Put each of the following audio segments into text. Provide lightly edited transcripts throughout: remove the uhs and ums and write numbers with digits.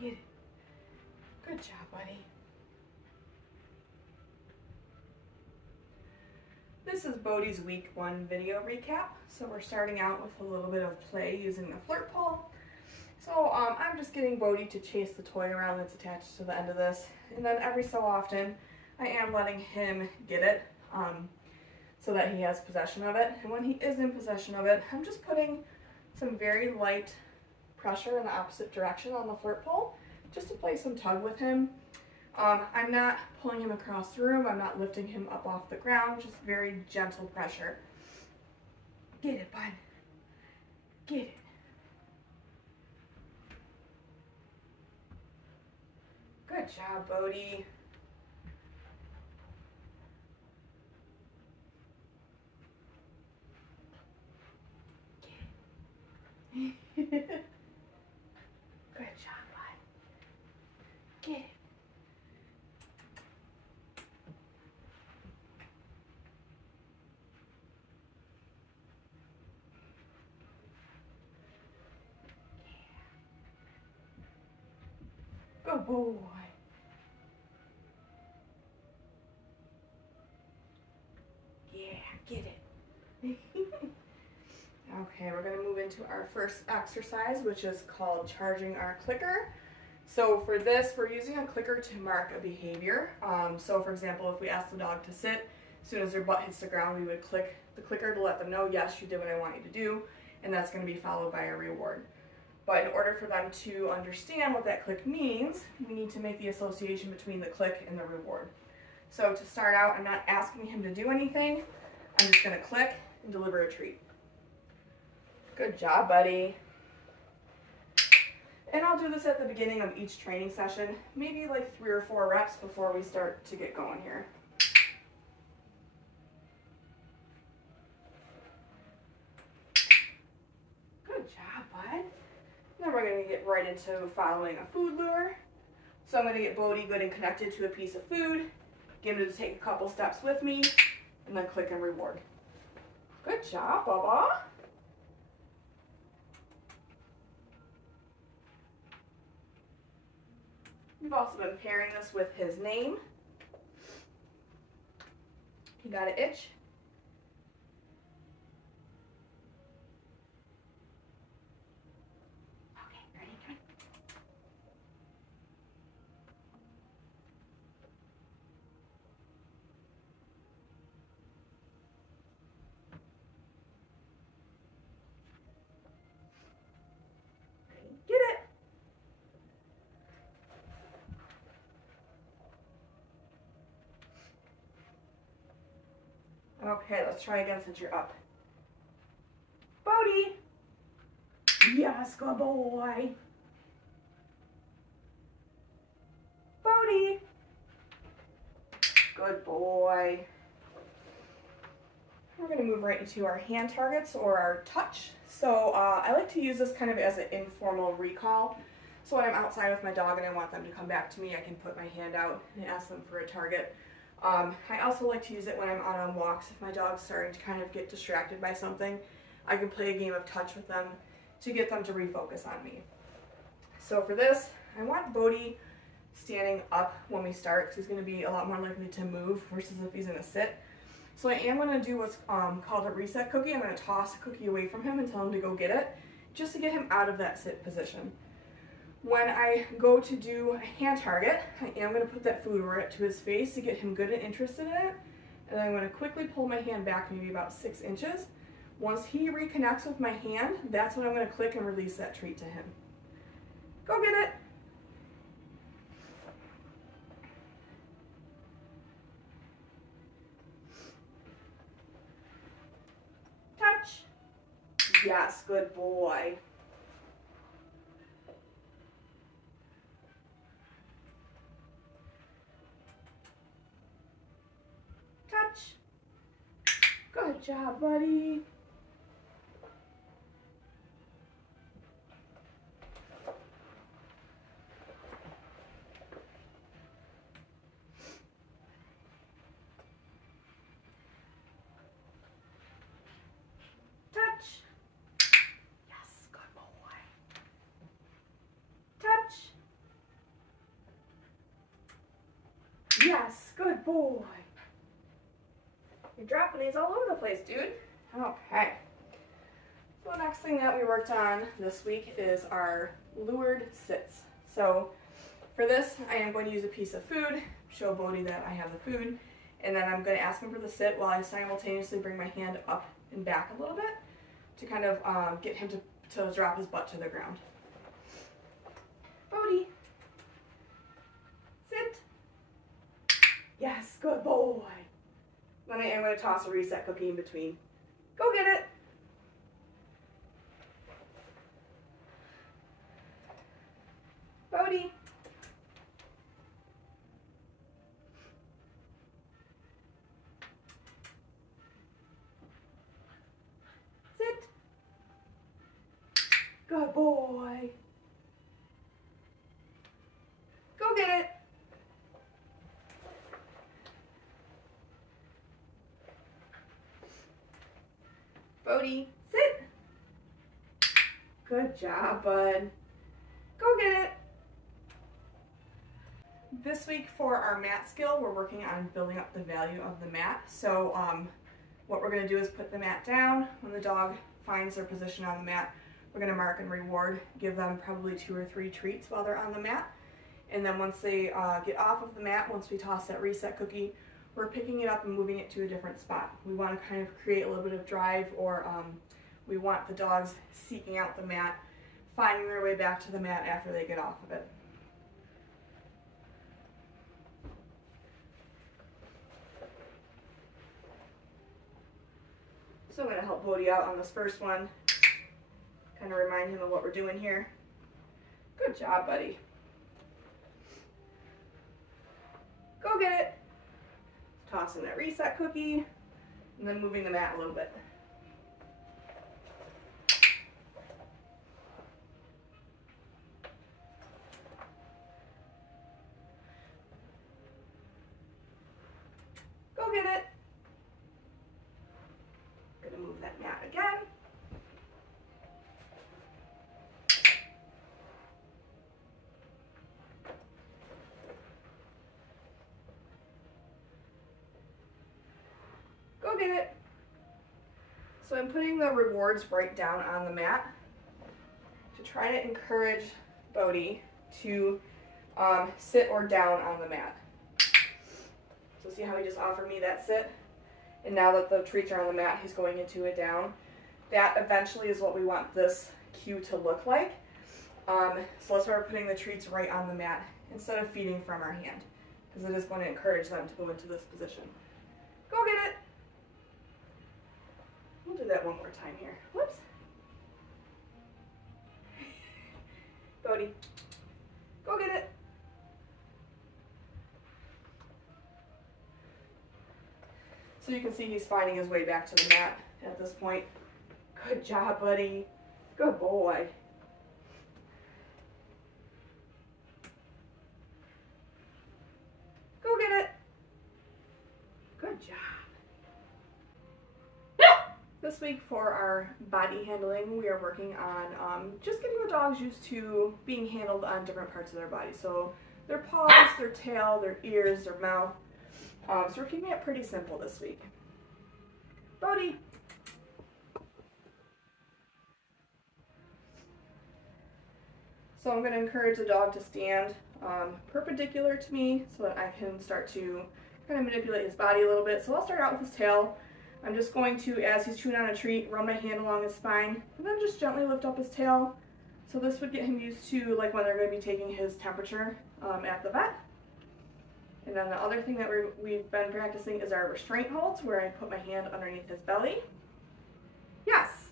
Get it. Good job, buddy. This is Bodhi's week 1 video recap. So we're starting out with a little bit of play using the flirt pole. So I'm just getting Bodhi to chase the toy around that's attached to the end of this. And then every so often, I am letting him get it so that he has possession of it. And when he is in possession of it, I'm just putting some very light pressure in the opposite direction on the flirt pole just to play some tug with him. I'm not pulling him across the room. I'm not lifting him up off the ground, just very gentle pressure. Get it, bud. Get it. Good job, Bodhi. Get it. Good job, bud. Get it. Good boy. Yeah, get it. Okay, we're going to move into our first exercise, which is called charging our clicker. So for this, we're using a clicker to mark a behavior. So for example, if we ask the dog to sit, as soon as their butt hits the ground, we would click the clicker to let them know, yes, you did what I want you to do, and that's going to be followed by a reward. But in order for them to understand what that click means, we need to make the association between the click and the reward. So to start out, I'm not asking him to do anything. I'm just going to click and deliver a treat. Good job, buddy. And I'll do this at the beginning of each training session, maybe like 3 or 4 reps before we start to get going here. Good job, bud. Then we're going to get right into following a food lure. So I'm going to get Bodhi good and connected to a piece of food, get him to take a couple steps with me, and then click and reward. Good job, Bubba. We've also been pairing this with his name. You got an itch? Okay, ready? Come on. Get it. Okay, let's try again since you're up. Bodhi. Yes, good boy. Bodhi. Good boy. We're going to move right into our hand targets or our touch. So I like to use this kind of as an informal recall. So when I'm outside with my dog and I want them to come back to me, I can put my hand out and ask them for a target. I also like to use it when I'm on walks. If my dog's starting to kind of get distracted by something, I can play a game of touch with them to get them to refocus on me. So for this, I want Bodhi standing up when we start because he's going to be a lot more likely to move versus if he's in a sit. So I am going to do what's called a reset cookie. I'm going to toss a cookie away from him and tell him to go get it, just to get him out of that sit position. When I go to do a hand target, I am going to put that food right to his face to get him good and interested in it. And then I'm going to quickly pull my hand back maybe about 6 inches. Once he reconnects with my hand, that's when I'm going to click and release that treat to him. Go get it. Touch. Yes, good boy. Touch. Good job, buddy. Touch. Yes, good boy. Touch. Yes, good boy. You're dropping these all over the place, dude. Okay. So the next thing that we worked on this week is our lured sits. So for this, I am going to use a piece of food, show Bodhi that I have the food, and then I'm going to ask him for the sit while I simultaneously bring my hand up and back a little bit to kind of get him to drop his butt to the ground. Bodhi, sit. Yes, good boy. Then I am going to toss a reset cookie in between. Go get it. Bodhi. Sit. Good boy. Go get it. Bodhi, sit. Good job, bud. Go get it. This week for our mat skill, we're working on building up the value of the mat. So what we're going to do is put the mat down. When the dog finds their position on the mat, we're going to mark and reward, give them probably 2 or 3 treats while they're on the mat. And then once they get off of the mat, once we toss that reset cookie, we're picking it up and moving it to a different spot. We want to kind of create a little bit of drive, or we want the dogs seeking out the mat, finding their way back to the mat after they get off of it. So I'm going to help Bodhi out on this first one, kind of remind him of what we're doing here. Good job, buddy. Go get it. Tossing that reset cookie, and then moving the mat a little bit. Go get it. Gonna move that mat again. Go get it. So I'm putting the rewards right down on the mat to try to encourage Bodhi to sit or down on the mat. So see how he just offered me that sit? And now that the treats are on the mat, he's going into a down. That eventually is what we want this cue to look like. So that's why we're putting the treats right on the mat instead of feeding from our hand, because it is going to encourage them to go into this position. Go get it. We'll do that one more time here. Whoops. Bodhi, go get it. So you can see he's finding his way back to the mat at this point. Good job, buddy. Good boy. Go get it. Good job. This week for our body handling, we are working on just getting the dogs used to being handled on different parts of their body. So their paws, their tail, their ears, their mouth. So we're keeping it pretty simple this week. Bodhi. So I'm going to encourage the dog to stand perpendicular to me so that I can start to kind of manipulate his body a little bit. So I'll start out with his tail. I'm just going to, as he's chewing on a treat, run my hand along his spine and then just gently lift up his tail. So this would get him used to like when they're going to be taking his temperature at the vet. And then the other thing that we've been practicing is our restraint holds, where I put my hand underneath his belly. Yes.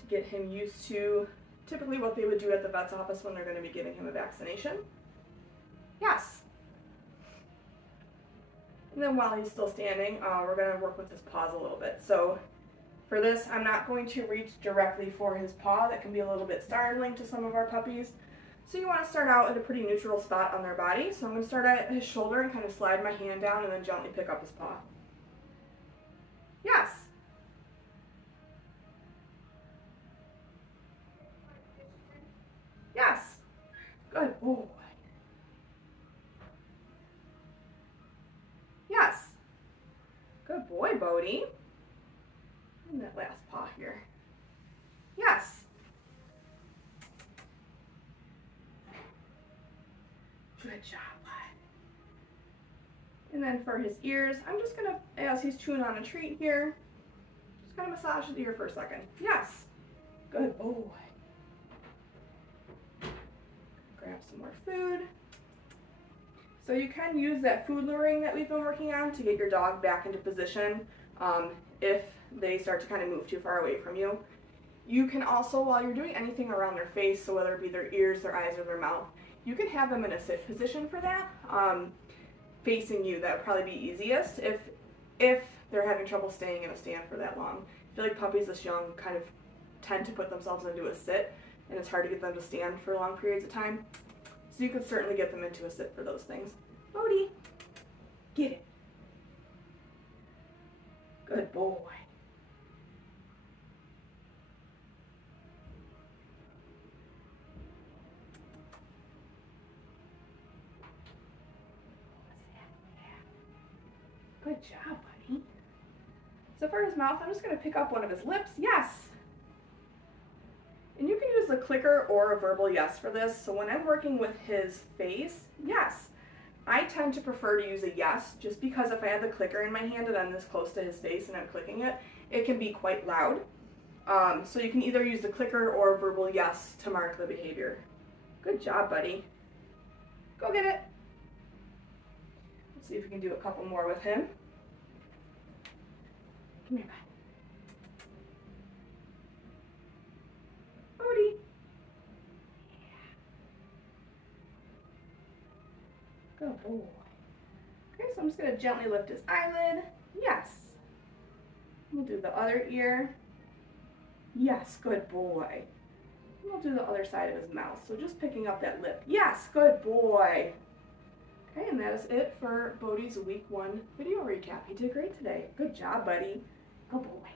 To get him used to typically what they would do at the vet's office when they're going to be giving him a vaccination. Yes. And then while he's still standing, we're going to work with his paws a little bit. So for this, I'm not going to reach directly for his paw. That can be a little bit startling to some of our puppies. So you want to start out at a pretty neutral spot on their body. So I'm going to start at his shoulder and kind of slide my hand down and then gently pick up his paw. Yes. Yes. Good boy. boy, Bodhi. And that last paw here. Yes. Good job, bud. And then for his ears, I'm just gonna, as he's chewing on a treat here, just gonna massage his ear for a second. Yes. Good boy. Grab some more food. So you can use that food luring that we've been working on to get your dog back into position if they start to kind of move too far away from you. You can also, while you're doing anything around their face, so whether it be their ears, their eyes, or their mouth, you can have them in a sit position for that, facing you. That would probably be easiest if they're having trouble staying in a stand for that long. I feel like puppies this young kind of tend to put themselves into a sit, and it's hard to get them to stand for long periods of time. So you could certainly get them into a sit for those things. Bodhi, get it. Good boy. Good job, buddy. So for his mouth, I'm just going to pick up one of his lips. Yes. And you can use the clicker or a verbal yes for this. So when I'm working with his face, yes. I tend to prefer to use a yes, just because if I have the clicker in my hand and I'm this close to his face and I'm clicking it, it can be quite loud. So you can either use the clicker or a verbal yes to mark the behavior. Good job, buddy. Go get it. Let's see if we can do a couple more with him. Come here, bud. Bodhi. Good boy. Okay, so I'm just going to gently lift his eyelid. Yes. We'll do the other ear. Yes, good boy. And we'll do the other side of his mouth. So just picking up that lip. Yes, good boy. Okay, and that is it for Bodhi's week 1 video recap. He did great today. Good job, buddy. Good boy.